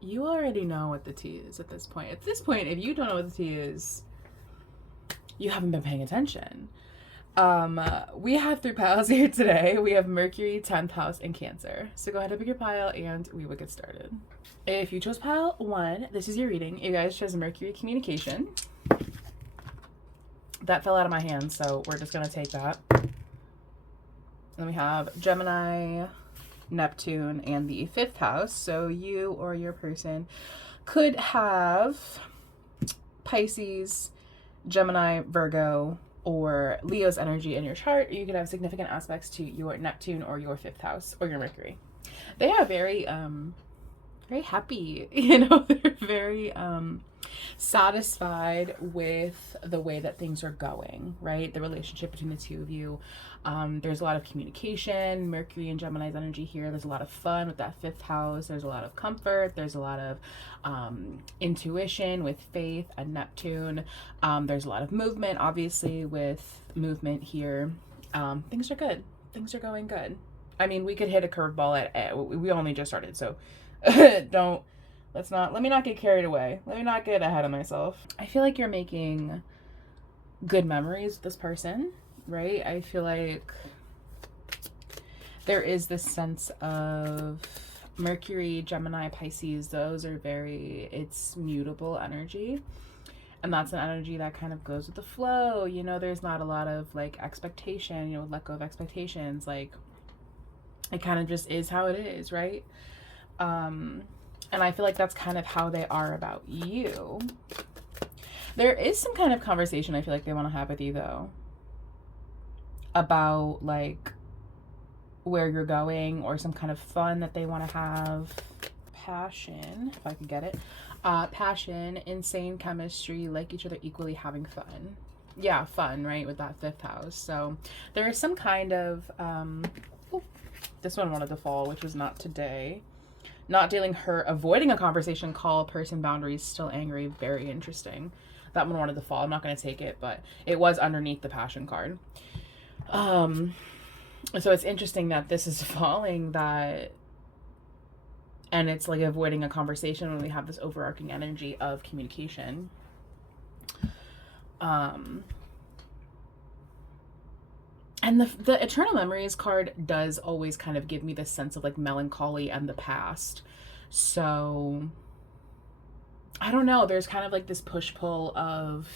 you already know what the tea is at this point. At this point, if you don't know what the tea is, you haven't been paying attention. We have 3 piles here today. We have Mercury, 10th house, and Cancer. So go ahead and pick your pile and we will get started. If you chose pile 1, this is your reading. You guys chose Mercury communication. That fell out of my hand, so we're just gonna take that. Then we have Gemini, Neptune, and the 5th house. So you or your person could have Pisces, Gemini, Virgo, or Leo's energy in your chart. You could have significant aspects to your Neptune or your 5th house or your Mercury. They are very happy, they're very satisfied with the way that things are going, right? The relationship between the two of you. There's a lot of communication. Mercury and Gemini's energy here. There's a lot of fun with that 5th house. There's a lot of comfort. There's a lot of intuition with Faith and Neptune. There's a lot of movement, obviously, with movement here. Things are good. Things are going good. I mean, we could hit a curveball we only just started, so let me not get carried away. Let me not get ahead of myself. I feel like you're making good memories with this person, right? I feel like there is this sense of Mercury, Gemini, Pisces. Those are it's mutable energy. And that's an energy that kind of goes with the flow. There's not a lot of like expectation, let go of expectations. Like, it kind of just is how it is, right? And I feel like that's kind of how they are about you. There is some kind of conversation I feel like they want to have with you, though, about like where you're going, or some kind of fun that they want to have. Passion, if I could get it. Passion, insane chemistry, like each other equally, having fun. Yeah, fun, right, with that 5th house. So there is some kind of this one wanted to fall, which was not today. Not dealing, her, avoiding a conversation, call, person, boundaries, still angry. Very interesting. That one wanted to fall. I'm not going to take it, but it was underneath the passion card. So it's interesting that this is falling, and it's like avoiding a conversation when we have this overarching energy of communication. And the Eternal Memories card does always kind of give me this sense of like melancholy and the past. So I don't know, there's kind of like this push-pull of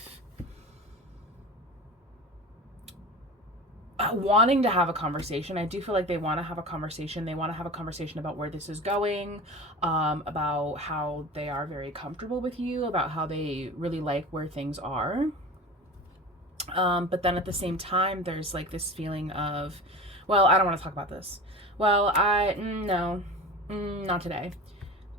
wanting to have a conversation. I do feel like they want to have a conversation. They want to have a conversation about where this is going, about how they are very comfortable with you, about how they really like where things are. But then at the same time, there's like this feeling of, well, I don't want to talk about this. Well, no, not today.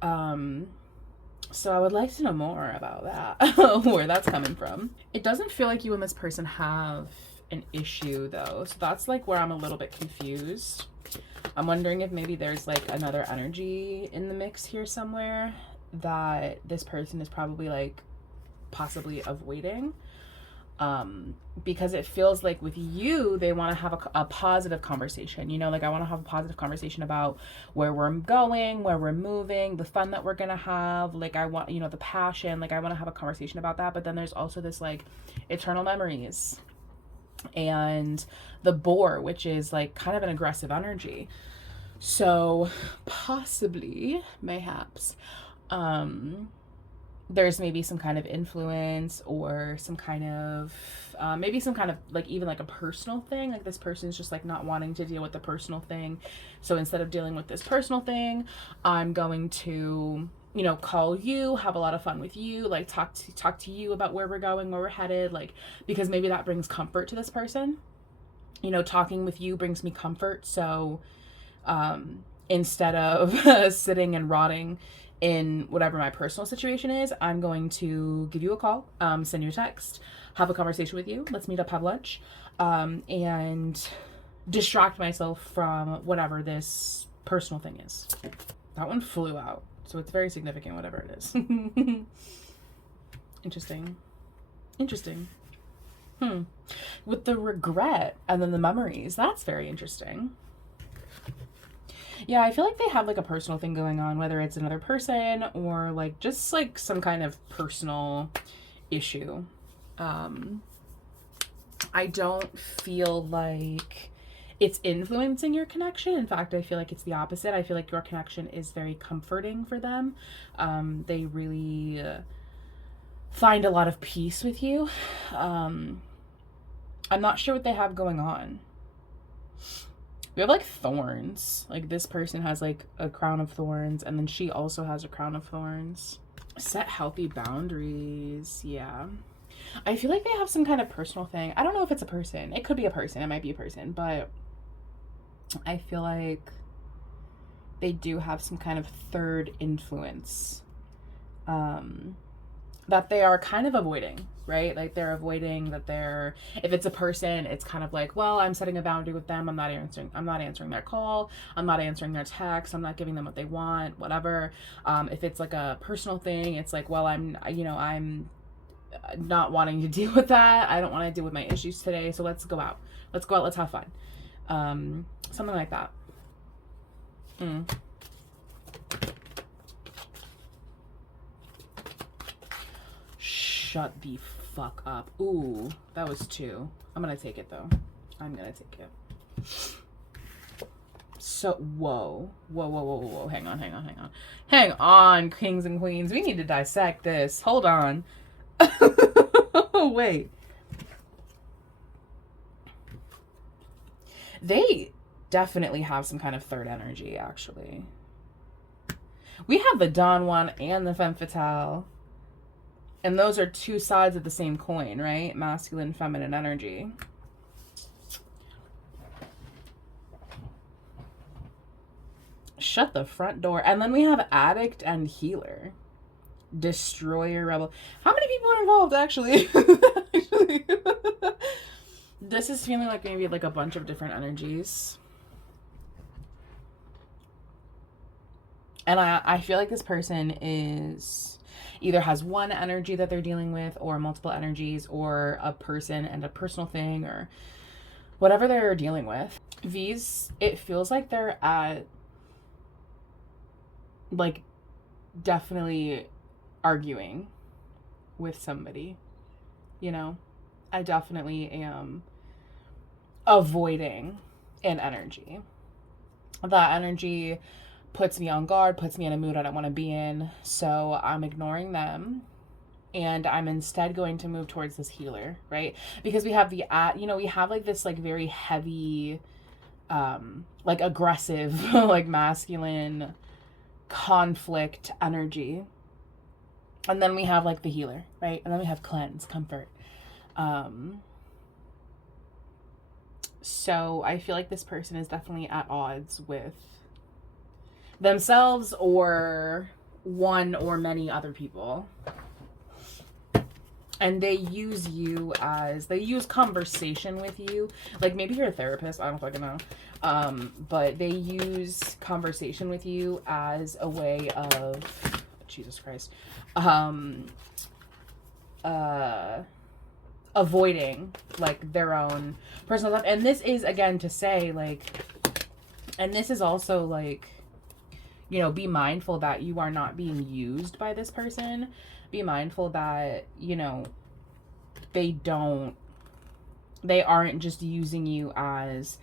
So I would like to know more about that, where that's coming from. It doesn't feel like you and this person have an issue, though. So that's like where I'm a little bit confused. I'm wondering if maybe there's like another energy in the mix here somewhere that this person is probably like possibly avoiding. Because it feels like with you, they want to have a positive conversation, like I want to have a positive conversation about where we're going, where we're moving, the fun that we're going to have. Like I want, the passion, like I want to have a conversation about that. But then there's also this like eternal memories and the boar, which is like kind of an aggressive energy. So possibly, mayhaps, there's maybe some kind of influence or some kind of maybe some kind of like even like a personal thing, like this person's just like not wanting to deal with the personal thing. So instead of dealing with this personal thing, I'm going to call you, have a lot of fun with you, like talk to you about where we're going, where we're headed, like because maybe that brings comfort to this person. Talking with you brings me comfort. So instead of sitting and rotting in whatever my personal situation is, I'm going to give you a call, send you a text, have a conversation with you. Let's meet up, have lunch, and distract myself from whatever this personal thing is. That one flew out, so it's very significant, whatever it is. Interesting. With the regret and then the memories, that's very interesting. Yeah, I feel like they have like a personal thing going on, whether it's another person or like just like some kind of personal issue. Um, I don't feel like it's influencing your connection. In fact, I feel like it's the opposite. I feel like your connection is very comforting for them. They really find a lot of peace with you. I'm not sure what they have going on. We have like thorns. Like this person has like a crown of thorns, and then she also has a crown of thorns. Set healthy boundaries. Yeah. I feel like they have some kind of personal thing. I don't know if it's a person. It could be a person. It might be a person, but I feel like they do have some kind of third influence that they are kind of avoiding, right? Like they're avoiding that they're, if it's a person, it's kind of like, well, I'm setting a boundary with them. I'm not answering their call. I'm not answering their text. I'm not giving them what they want, whatever. If it's like a personal thing, it's like, well, I'm not wanting to deal with that. I don't want to deal with my issues today. So let's go out. Let's have fun. Something like that. Shut the fuck up. Ooh, that was 2. I'm gonna take it though. I'm gonna take it. So, whoa. Hang on, kings and queens. We need to dissect this. Hold on. Wait. They definitely have some kind of third energy, actually. We have the Don Juan and the Femme Fatale. And those are 2 sides of the same coin, right? Masculine, feminine energy. Shut the front door. And then we have addict and healer. Destroyer, rebel. How many people are involved, actually? This is feeling like maybe like a bunch of different energies. And I feel like this person is either has one energy that they're dealing with, or multiple energies, or a person and a personal thing, or whatever they're dealing with. These, it feels like they're at, like, definitely arguing with somebody, you know? I definitely am avoiding an energy. That energy puts me on guard, puts me in a mood I don't want to be in, so I'm ignoring them, and I'm instead going to move towards this healer, right? Because we have we have like this like very heavy, like aggressive, like masculine conflict energy, and then we have like the healer, right? And then we have cleanse, comfort. So I feel like this person is definitely at odds with themselves or one or many other people. And they use conversation with you. Like maybe you're a therapist, I don't fucking know. But they use conversation with you as a way of, Jesus Christ, avoiding like their own personal stuff. And this is again to say like, and this is also like, you know, be mindful that you are not being used by this person. Be mindful that, you know, they aren't just using you as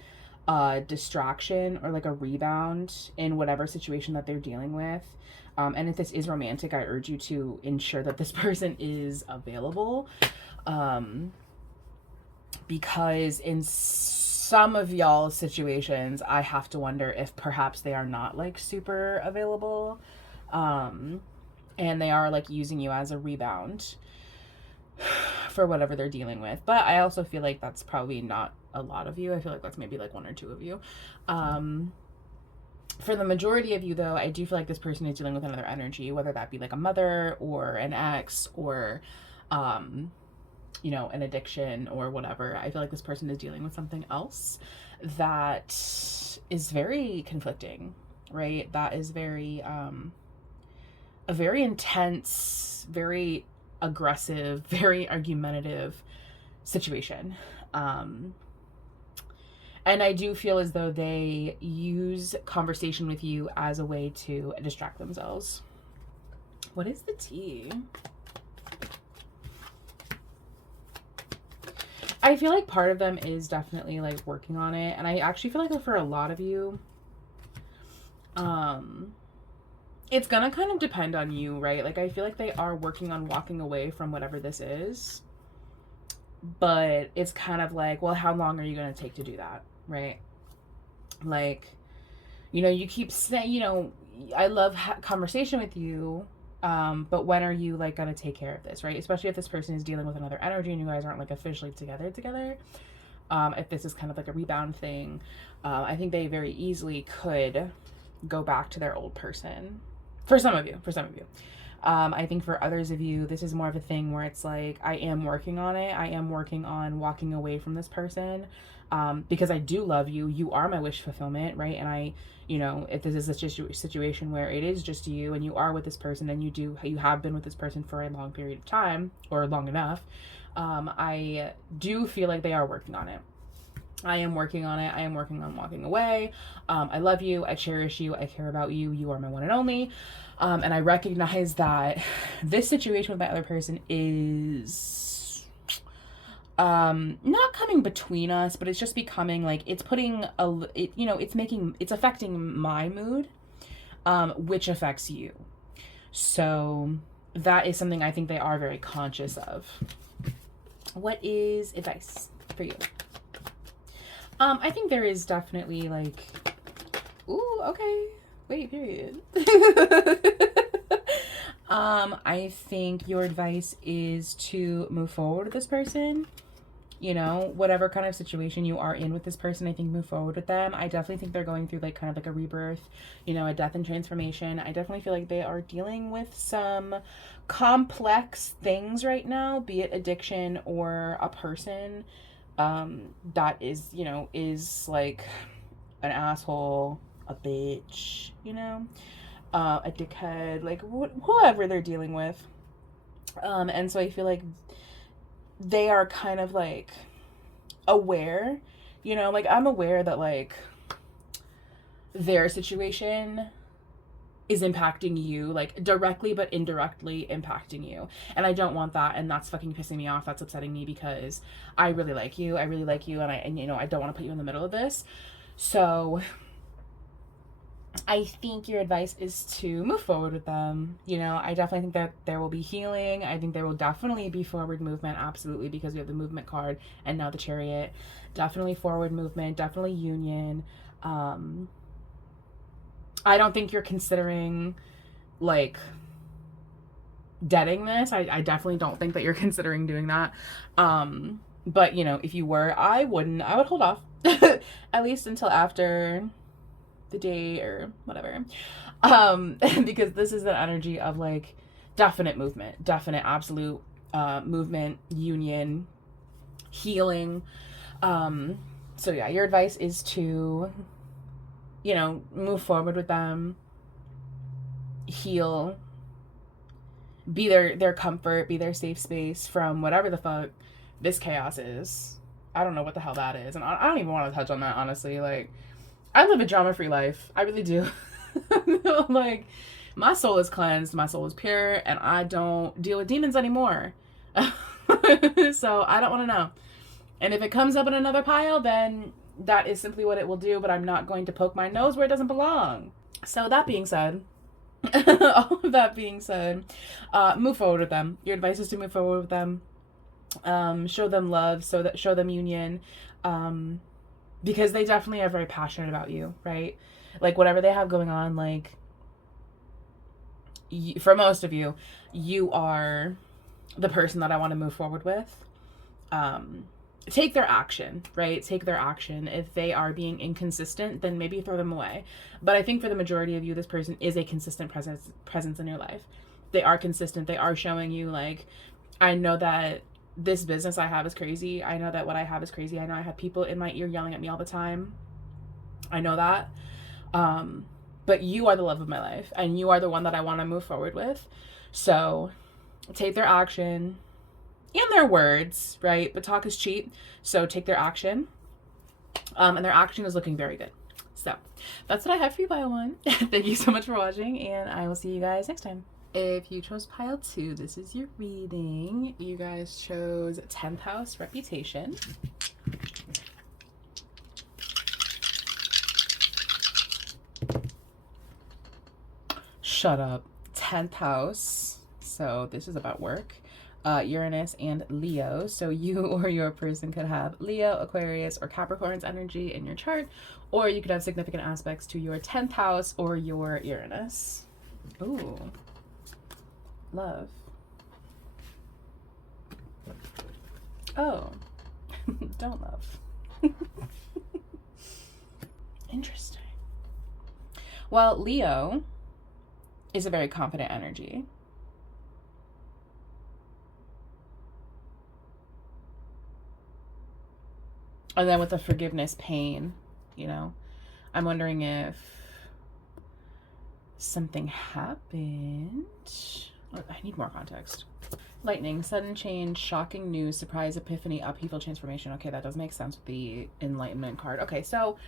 a distraction or like a rebound in whatever situation that they're dealing with. And if this is romantic, I urge you to ensure that this person is available. Because in some of y'all's situations, I have to wonder if perhaps they are not like super available. And they are like using you as a rebound for whatever they're dealing with. But I also feel like that's probably not a lot of you. I feel like that's maybe like 1 or 2 of you. For the majority of you though, I do feel like this person is dealing with another energy, whether that be like a mother or an ex or, you know, an addiction or whatever. I feel like this person is dealing with something else that is very conflicting, right? That is very, a very intense, very aggressive, very argumentative situation. And I do feel as though they use conversation with you as a way to distract themselves. What is the tea? I feel like part of them is definitely like working on it. And I actually feel like for a lot of you, it's gonna kind of depend on you, right? Like I feel like they are working on walking away from whatever this is. But it's kind of like, well, how long are you gonna take to do that, right? Like, you know, you keep saying, you know, I love conversation with you, but when are you like gonna take care of this, right? Especially if this person is dealing with another energy and you guys aren't like officially together. If this is kind of like a rebound thing, I think they very easily could go back to their old person. For some of you. I think for others of you, this is more of a thing where it's like, I am working on it. I am working on walking away from this person, because I do love you. You are my wish fulfillment, right? And I, you know, if this is a situation where it is just you and you are with this person and you have been with this person for a long period of time or long enough, I do feel like they are working on it. I am working on it. I am working on walking away. I love you. I cherish you. I care about you. You are my one and only. And I recognize that this situation with my other person is not coming between us, but it's just becoming like it's it's affecting my mood, which affects you. So that is something I think they are very conscious of. What is advice for you? I think there is definitely like, ooh, okay, wait, period. I think your advice is to move forward with this person. You know, whatever kind of situation you are in with this person, I think move forward with them. I definitely think they're going through like kind of like a rebirth, you know, a death and transformation. I definitely feel like they are dealing with some complex things right now, be it addiction or a person that is, you know, is like an asshole, a bitch, you know, a dickhead, like whoever they're dealing with. And so I feel like they are kind of like aware, you know, like I'm aware that like their situation is impacting you, like directly but indirectly impacting you. And I don't want that, and that's fucking pissing me off. That's upsetting me because I really like you. And you know, I don't want to put you in the middle of this. So I think your advice is to move forward with them. You know, I definitely think that there will be healing. I think there will definitely be forward movement, absolutely, because we have the movement card and now the Chariot. Definitely forward movement, definitely union. I don't think you're considering like deading this. I definitely don't think that you're considering doing that. But you know, if you were, I would hold off at least until after the day or whatever. Because this is the energy of like definite movement, definite absolute movement, union, healing. So yeah, your advice is to, you know, move forward with them, heal, be their comfort, be their safe space from whatever the fuck this chaos is. I don't know what the hell that is. And I don't even want to touch on that, honestly. Like, I live a drama-free life. I really do. Like, my soul is cleansed, my soul is pure, and I don't deal with demons anymore. So I don't want to know. And if it comes up in another pile, then that is simply what it will do, but I'm not going to poke my nose where it doesn't belong. So that being said, all of that being said, move forward with them. Your advice is to move forward with them. Show them love, show them union, because they definitely are very passionate about you, right? Like whatever they have going on, like for most of you, you are the person that I want to move forward with. Take their action, right? Take their action. If they are being inconsistent, then maybe throw them away. But I think for the majority of you, this person is a consistent presence in your life. They are consistent. They are showing you like, I know that this business I have is crazy. I know that what I have is crazy. I know I have people in my ear yelling at me all the time. I know that. But you are the love of my life, and you are the one that I want to move forward with. So take their action and their words, right? But talk is cheap. So take their action. And their action is looking very good. So that's what I have for you, pile 1. Thank you so much for watching, and I will see you guys next time. If you chose pile 2, this is your reading. You guys chose 10th house, reputation. Shut up. 10th house. So this is about work. Uranus and Leo. So you or your person could have Leo, Aquarius, or Capricorn's energy in your chart, or you could have significant aspects to your 10th house or your Uranus. Ooh. Love. Oh. Don't love. Interesting. Well, Leo is a very confident energy. And then with the forgiveness pain, you know, I'm wondering if something happened. Oh, I need more context. Lightning, sudden change, shocking news, surprise, epiphany, upheaval, transformation. Okay, that does make sense with the enlightenment card. Okay, so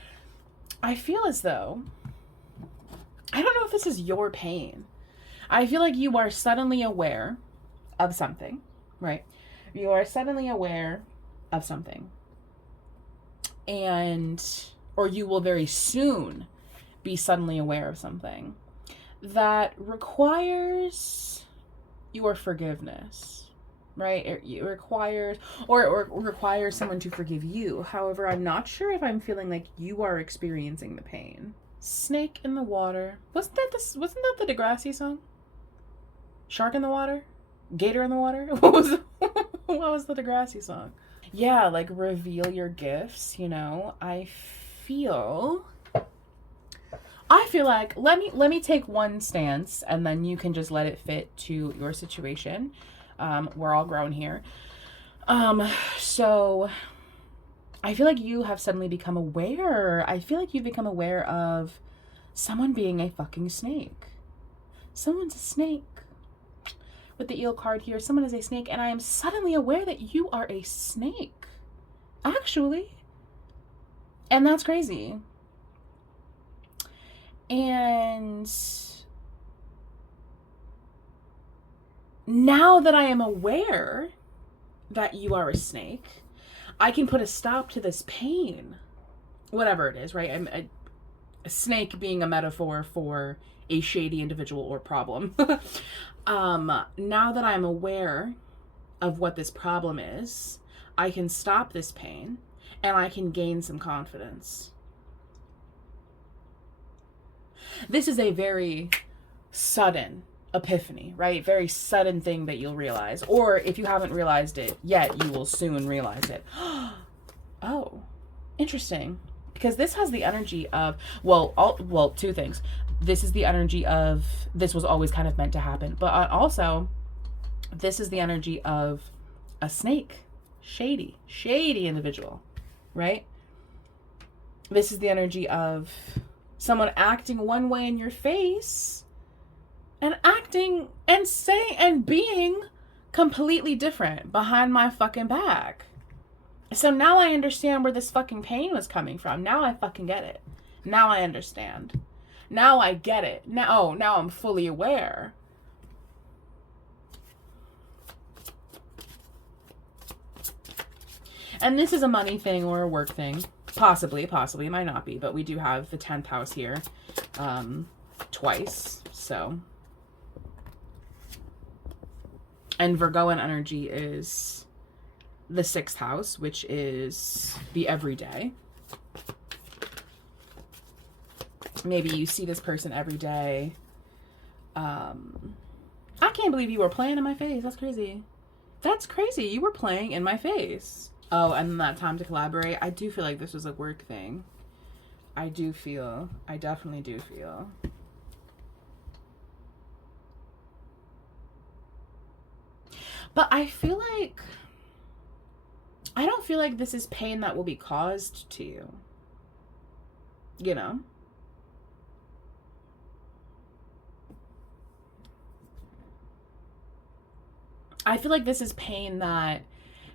I feel as though, I don't know if this is your pain. I feel like you are suddenly aware of something, right? You are suddenly aware of something. Or you will very soon be suddenly aware of something that requires your forgiveness, right? It requires, or it requires someone to forgive you. However, I'm not sure if I'm feeling like you are experiencing the pain. Snake in the water. Wasn't that the Degrassi song? Shark in the water? Gator in the water? What was the Degrassi song? Yeah, like reveal your gifts, you know. I feel like let me take one stance, and then you can just let it fit to your situation. We're all grown here. So I feel like you have suddenly become aware. I feel like you've become aware of someone being a fucking snake. Someone's a snake. With the eel card here, someone is a snake, and I am suddenly aware that you are a snake. Actually. And that's crazy. And now that I am aware that you are a snake, I can put a stop to this pain. Whatever it is, right? A snake being a metaphor for a shady individual or problem. Now that I'm aware of what this problem is, I can stop this pain and I can gain some confidence. This is a very sudden epiphany, right? Very sudden thing that you'll realize. Or if you haven't realized it yet, you will soon realize it. Oh, interesting. Because this has the energy of, well, two things. This is the energy of, this was always kind of meant to happen. But also, this is the energy of a snake. Shady individual, right? This is the energy of someone acting one way in your face and acting and saying and being completely different behind my fucking back. So now I understand where this fucking pain was coming from. Now I fucking get it. Now I understand. Now I get it. Now I'm fully aware. And this is a money thing or a work thing. Possibly. It might not be, but we do have the 10th house here twice. So. And Virgoan energy is the 6th house, which is the everyday. Maybe you see this person every day. I can't believe you were playing in my face. That's crazy. That's crazy. You were playing in my face. Oh, and then that time to collaborate. I do feel like this was a work thing. I definitely do feel. But I feel like, I don't feel like this is pain that will be caused to you. You know? I feel like this is pain that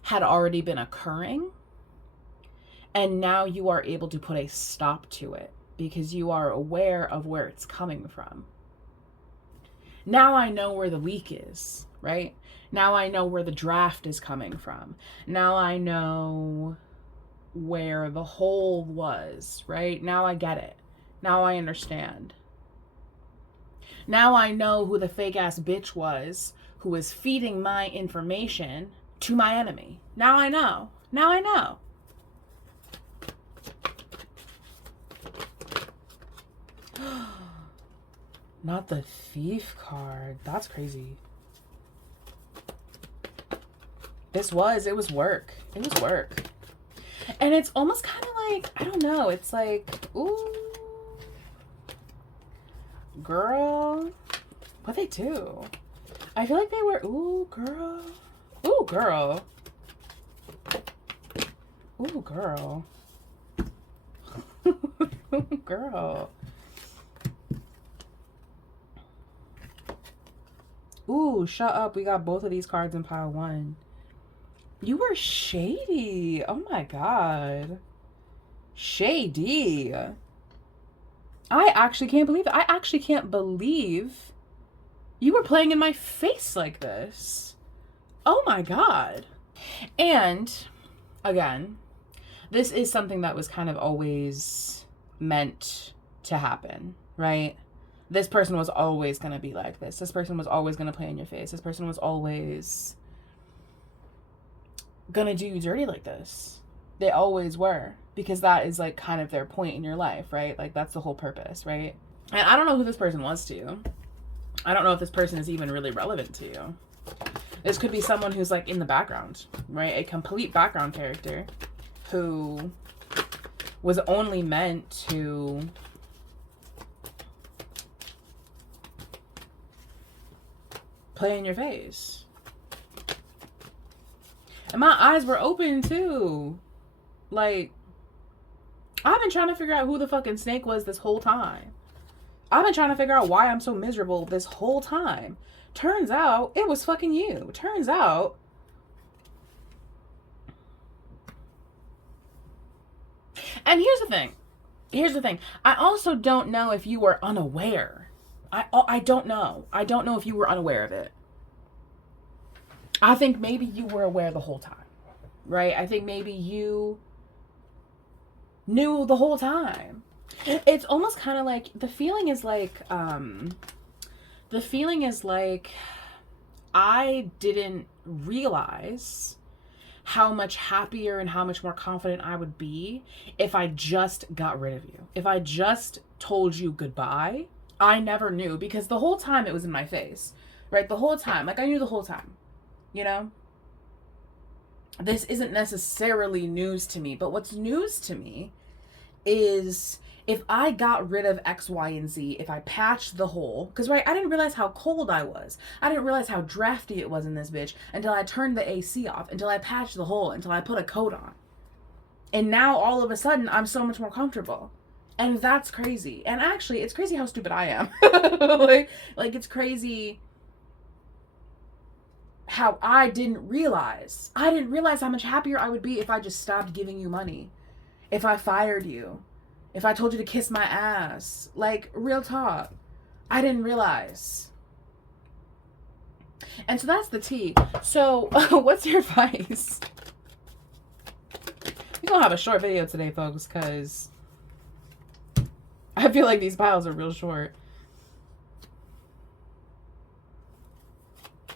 had already been occurring. And now you are able to put a stop to it because you are aware of where it's coming from. Now I know where the leak is, right? Now I know where the draft is coming from. Now I know where the hole was, right? Now I get it. Now I understand. Now I know who the fake ass bitch was who was feeding my information to my enemy. Now I know. Now I know. Not the thief card. That's crazy. It was work. It was work. And it's almost kind of like, I don't know, it's like, ooh, girl, what they do? I feel like they were, ooh, girl, ooh, girl, ooh, girl, girl. Ooh, shut up. We got both of these cards in pile 1. You were shady. Oh my god. Shady. I actually can't believe it. I actually can't believe you were playing in my face like this. Oh my god. And, again, this is something that was kind of always meant to happen, right? This person was always going to be like this. This person was always going to play in your face. This person was always gonna do you dirty like this. They always were, because that is like kind of their point in your life, right? Like that's the whole purpose, right? And I don't know who this person was to you. I don't know if this person is even really relevant to you. This could be someone who's like in the background, right? A complete background character who was only meant to play in your face. And my eyes were open too. Like, I've been trying to figure out who the fucking snake was this whole time. I've been trying to figure out why I'm so miserable this whole time. Turns out it was fucking you. Turns out and here's the thing. Here's the thing. I also don't know if you were unaware. I don't know. I don't know if you were unaware of it. I think maybe you were aware the whole time, right? I think maybe you knew the whole time. It's almost kind of like, the feeling is like I didn't realize how much happier and how much more confident I would be if I just got rid of you. If I just told you goodbye. I never knew, because the whole time it was in my face, right? The whole time. Like, I knew the whole time. You know, this isn't necessarily news to me, but what's news to me is if I got rid of X, Y, and Z, if I patched the hole, because, right, I didn't realize how cold I was. I didn't realize how drafty it was in this bitch until I turned the AC off, until I patched the hole, until I put a coat on. And now all of a sudden I'm so much more comfortable. And that's crazy. And actually, it's crazy how stupid I am. like it's crazy how I didn't realize how much happier I would be if I just stopped giving you money. If I fired you. If I told you to kiss my ass. Like, real talk. I didn't realize. And so that's the tea. So, what's your advice? We're gonna have a short video today, folks, because I feel like these piles are real short.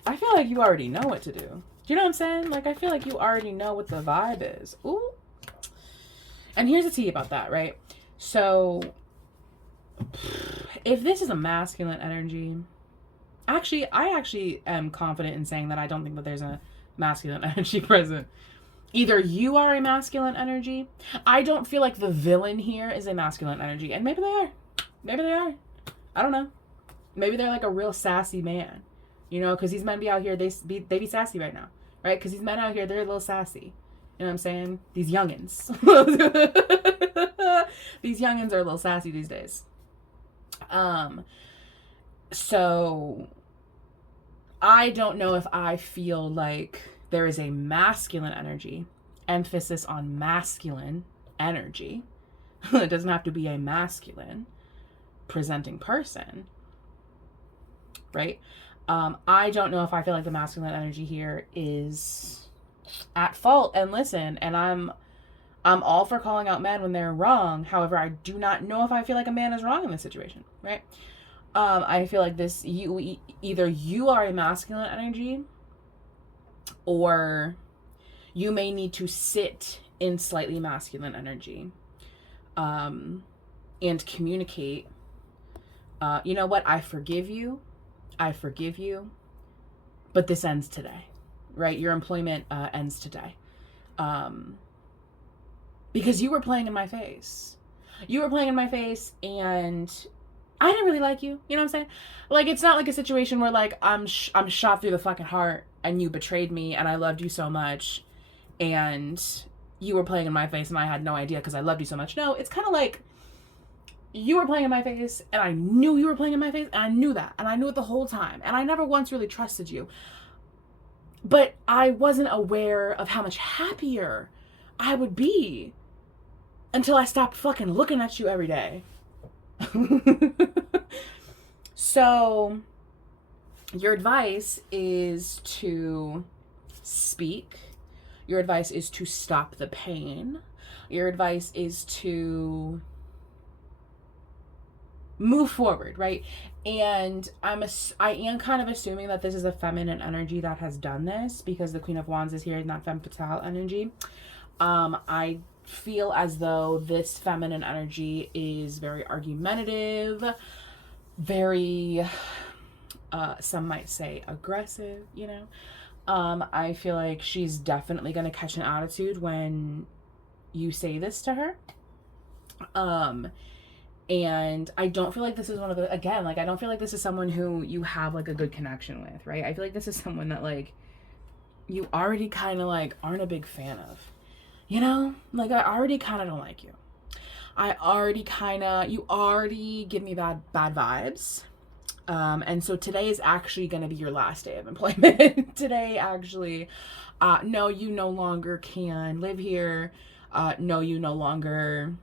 I feel like you already know what to do. Do you know what I'm saying? Like, I feel like you already know what the vibe is. Ooh. And here's the tea about that, right? So, if this is a masculine energy, I actually am confident in saying that I don't think that there's a masculine energy present. Either you are a masculine energy. I don't feel like the villain here is a masculine energy. And maybe they are. Maybe they are. I don't know. Maybe they're like a real sassy man. You know, because these men be out here, they be sassy right now. Right? Because these men out here, they're a little sassy. You know what I'm saying? These youngins. These youngins are a little sassy these days. So I don't know if I feel like there is a masculine energy, emphasis on masculine energy. It doesn't have to be a masculine presenting person, right? I don't know if I feel like the masculine energy here is at fault. And listen, and I'm all for calling out men when they're wrong. However, I do not know if I feel like a man is wrong in this situation, right? I feel like this, either you are a masculine energy, or you may need to sit in slightly masculine energy, and communicate, you know what, I forgive you, but this ends today, right? Your employment ends today. Because you were playing in my face. And I didn't really like you. You know what I'm saying? Like, it's not like a situation where, like, I'm shot through the fucking heart and you betrayed me and I loved you so much and you were playing in my face and I had no idea because I loved you so much. No, it's kind of like you were playing in my face and I knew you were playing in my face and I knew that. And I knew it the whole time. And I never once really trusted you. But I wasn't aware of how much happier I would be until I stopped fucking looking at you every day. So your advice is to speak. Your advice is to stop the pain. Your advice is to move forward, right? And I am kind of assuming that this is a feminine energy that has done this, because the Queen of Wands is here, not femme fatale energy. I feel as though this feminine energy is very argumentative, very, some might say aggressive, you know? I feel like she's definitely going to catch an attitude when you say this to her. And I don't feel like this is one of the, again, like, I don't feel like this is someone who you have, like, a good connection with, right? I feel like this is someone that, like, you already kind of, like, aren't a big fan of. You know, like, I already kind of don't like you. You already give me bad vibes. And so today is actually going to be your last day of employment. Today, actually, no, you no longer can live here. No, you no longer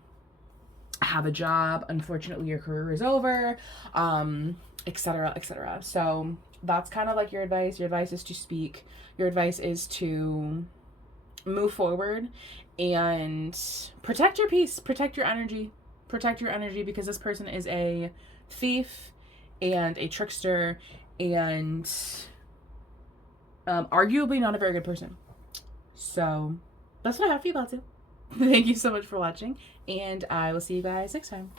have a job. Unfortunately, your career is over, etc., etc. So that's kind of like your advice. Your advice is to speak. Your advice is to move forward and protect your peace, protect your energy, because this person is a thief and a trickster and arguably not a very good person. So that's what I have for you, Batu. Thank you so much for watching, and I will see you guys next time.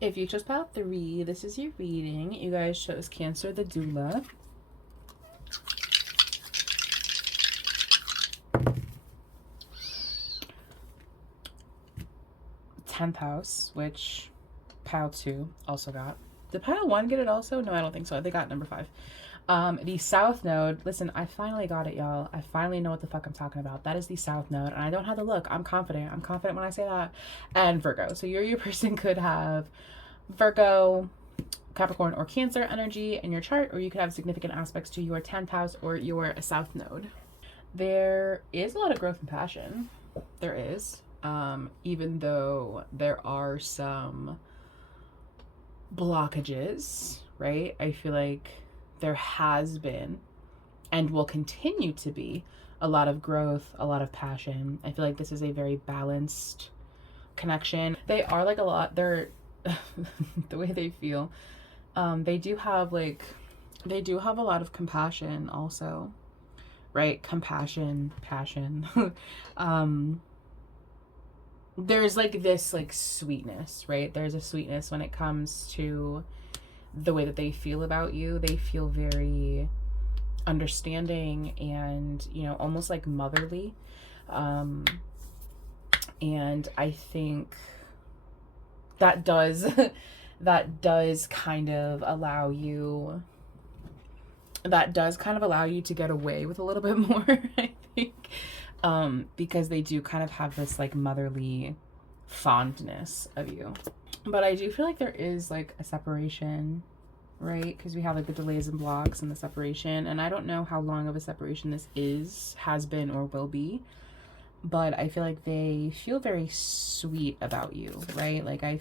If you chose pile 3, this is your reading. You guys chose Cancer the Doula. 10th house, which pile 2 also got. Did pile 1 get it also? No, I don't think so. They got number 5. The South Node. Listen, I finally got it, y'all. I finally know what the fuck I'm talking about. That is the South Node, and I don't have to look. I'm confident. I'm confident when I say that. And Virgo. So your person could have Virgo, Capricorn, or Cancer energy in your chart, or you could have significant aspects to your 10th house or your South Node. There is a lot of growth and passion. There is. Even though there are some blockages, right? I feel like there has been and will continue to be a lot of growth, a lot of passion. I feel like this is a very balanced connection. They are like a lot, they're the way they feel. They do have a lot of compassion also, right? Compassion, passion. There's like this like sweetness, right? There's a sweetness when it comes to the way that they feel about you. They feel very understanding and, you know, almost like motherly. And I think that does kind of allow you to get away with a little bit more, I think. Because they do kind of have this like motherly fondness of you. But I do feel like there is like a separation, right? Because we have like the delays and blocks and the separation, and I don't know how long of a separation this has been, or will be. but I feel like they feel very sweet about you, right? Like I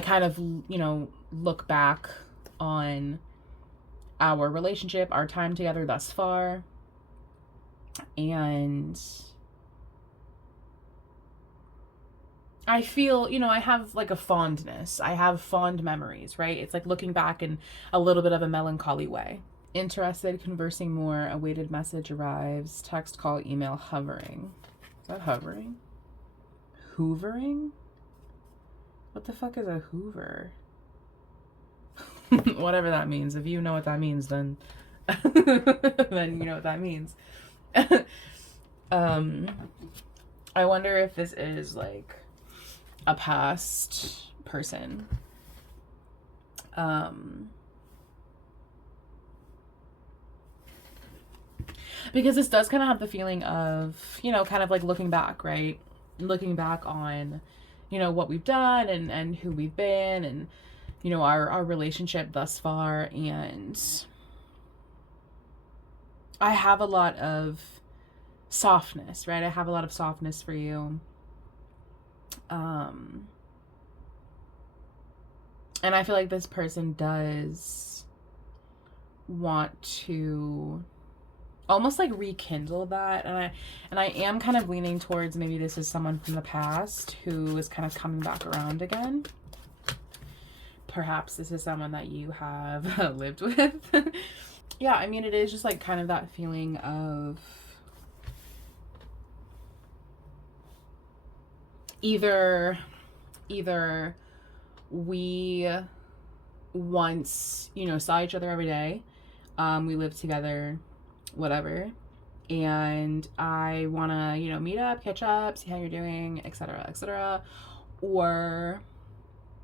kind of, look back on our relationship, our time together thus far, and I feel, I have like a fondness. I have fond memories, right? It's like looking back in a little bit of a melancholy way. Interested, conversing more, awaited message arrives, text, call, email, hovering. Is that hovering? Hoovering? What the fuck is a hoover? Whatever that means. If you know what that means, then then you know what that means. I wonder if this is like a past person. Because this does kind of have the feeling of, kind of like looking back, right? Looking back on, what we've done and who we've been and, our relationship thus far. And I have a lot of softness, right? I have a lot of softness for you. And I feel like this person does want to almost like rekindle that, and I am kind of leaning towards maybe this is someone from the past who is kind of coming back around again. Perhaps this is someone that you have lived with. Yeah, I mean, it is just like kind of that feeling of either we once, saw each other every day, we lived together, whatever, and I want to, meet up, catch up, see how you're doing, etc., etc. Or,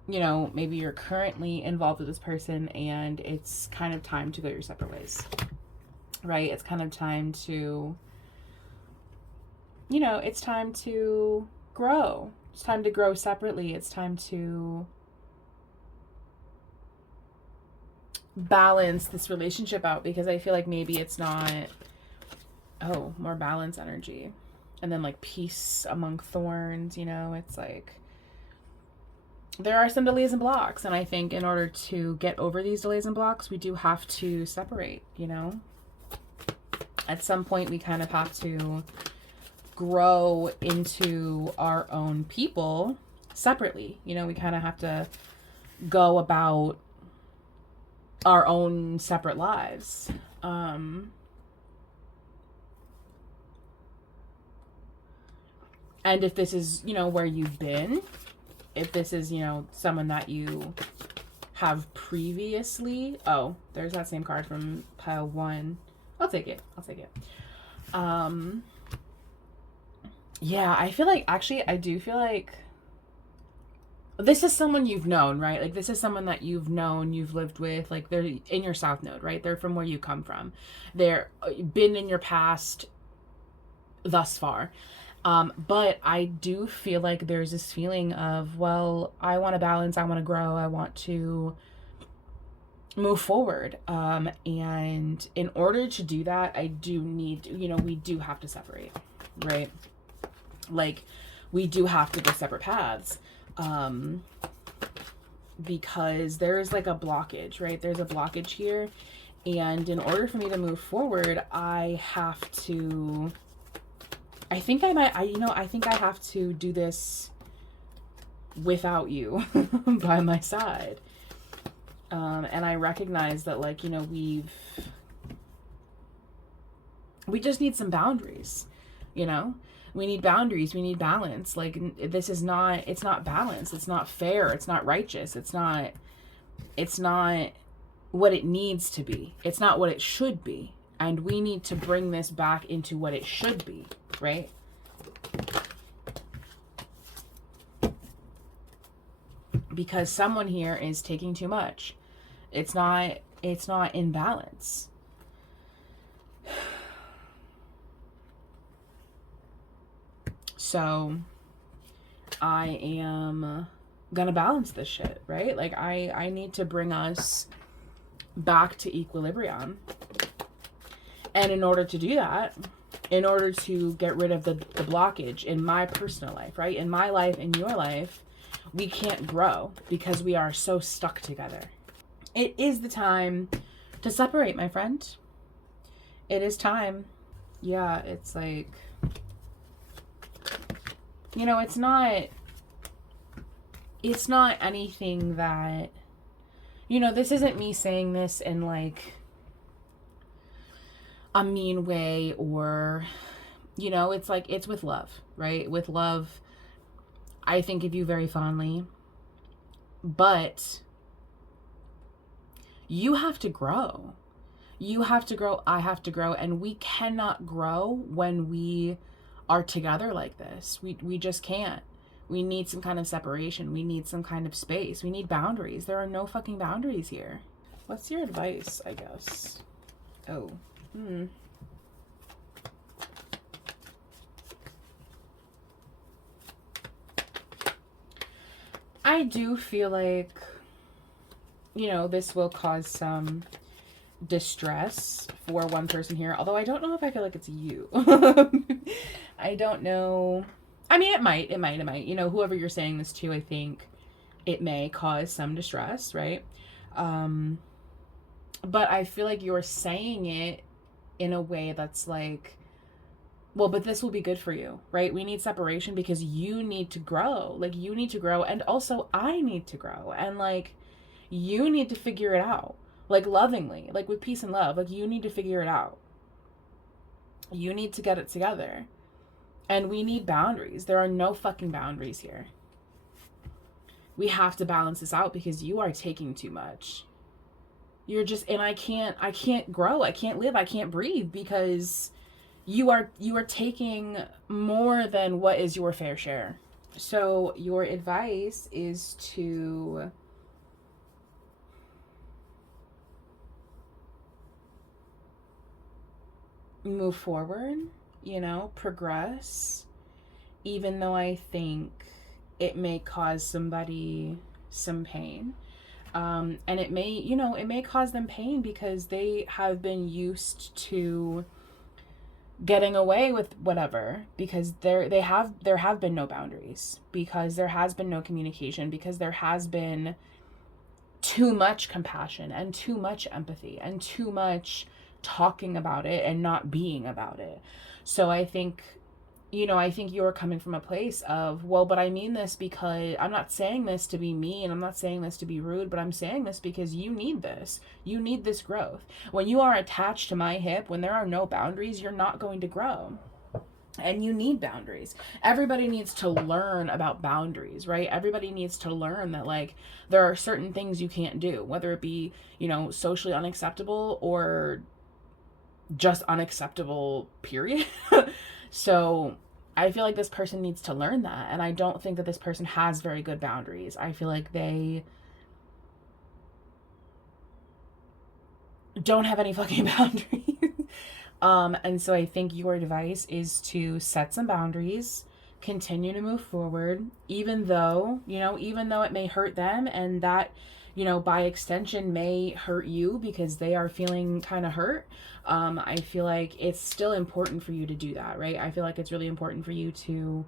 maybe you're currently involved with this person and it's kind of time to go your separate ways, right? It's kind of time to, it's time to grow. It's time to grow separately. It's time to balance this relationship out, because I feel like maybe it's not, more balance energy. And then like peace among thorns, it's like there are some delays and blocks. And I think in order to get over these delays and blocks, we do have to separate, At some point we kind of have to grow into our own people separately. We kind of have to go about our own separate lives. And if this is, where you've been, if this is, someone that you have previously, there's that same card from pile 1. I'll take it. Yeah, I feel like, actually, I do feel like this is someone you've known, right? Like, this is someone that you've known, you've lived with, like, they're in your South Node, right? They're from where you come from. They're been in your past thus far. But I do feel like there's this feeling of, well, I want to balance, I want to grow, I want to move forward. And in order to do that, I do need, we do have to separate, right? Like, we do have to go separate paths, because there's like a blockage, right? There's a blockage here. And in order for me to move forward, I have to, I think I have to do this without you by my side. And I recognize that, like, we just need some boundaries, We need boundaries. We need balance. Like, it's not balanced. It's not fair. It's not righteous. It's not what it needs to be. It's not what it should be. And we need to bring this back into what it should be, right? Because someone here is taking too much. It's not in balance. So I am gonna balance this shit, right? Like, I need to bring us back to equilibrium. And in order to do that, in order to get rid of the blockage in my personal life, right? In my life, in your life, we can't grow because we are so stuck together. It is the time to separate, my friend. It is time. Yeah, it's like, you know, it's not anything that, you know, this isn't me saying this in like a mean way, or, you know, it's like, it's with love, right? With love, I think of you very fondly, but you have to grow. You have to grow, I have to grow, and we cannot grow when we are together like this. We just can't. We need some kind of separation. We need some kind of space. We need boundaries. There are no fucking boundaries here. What's your advice, I guess? Oh. I do feel like, you know, this will cause some distress for one person here, although I don't know if I feel like it's you. I don't know. I mean, it might, you know, whoever you're saying this to, I think it may cause some distress, right? But I feel like you're saying it in a way that's like, well, but this will be good for you, right? We need separation because you need to grow. Like, you need to grow, and also I need to grow, and like, you need to figure it out, like, lovingly, like with peace and love. Like, you need to figure it out. You need to get it together. And we need boundaries. There are no fucking boundaries here. We have to balance this out because you are taking too much. You're just, and I can't grow. I can't live. I can't breathe because you are taking more than what is your fair share. So your advice is to move forward, you know, progress, even though I think it may cause somebody some pain. And it may, you know, it may cause them pain because they have been used to getting away with whatever, because there have been no boundaries, because there has been no communication, because there has been too much compassion and too much empathy and too much talking about it and not being about it. So I think, you know, I think you're coming from a place of, well, but I mean this because I'm not saying this to be mean, I'm not saying this to be rude, but I'm saying this because you need this. You need this growth. When you are attached to my hip, when there are no boundaries, you're not going to grow. And you need boundaries. Everybody needs to learn about boundaries, right? Everybody needs to learn that, like, there are certain things you can't do, whether it be, you know, socially unacceptable or just unacceptable, period. So I feel like this person needs to learn that. And I don't think that this person has very good boundaries. I feel like they don't have any fucking boundaries. And so I think your advice is to set some boundaries, continue to move forward, even though, you know, even though it may hurt them, and that, you know, by extension may hurt you because they are feeling kind of hurt. I feel like it's still important for you to do that, right? I feel like it's really important for you to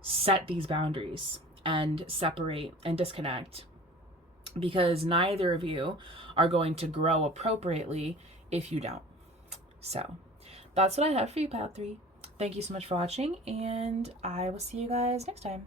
set these boundaries and separate and disconnect, because neither of you are going to grow appropriately if you don't. So that's what I have for you, Pal 3. Thank you so much for watching, and I will see you guys next time.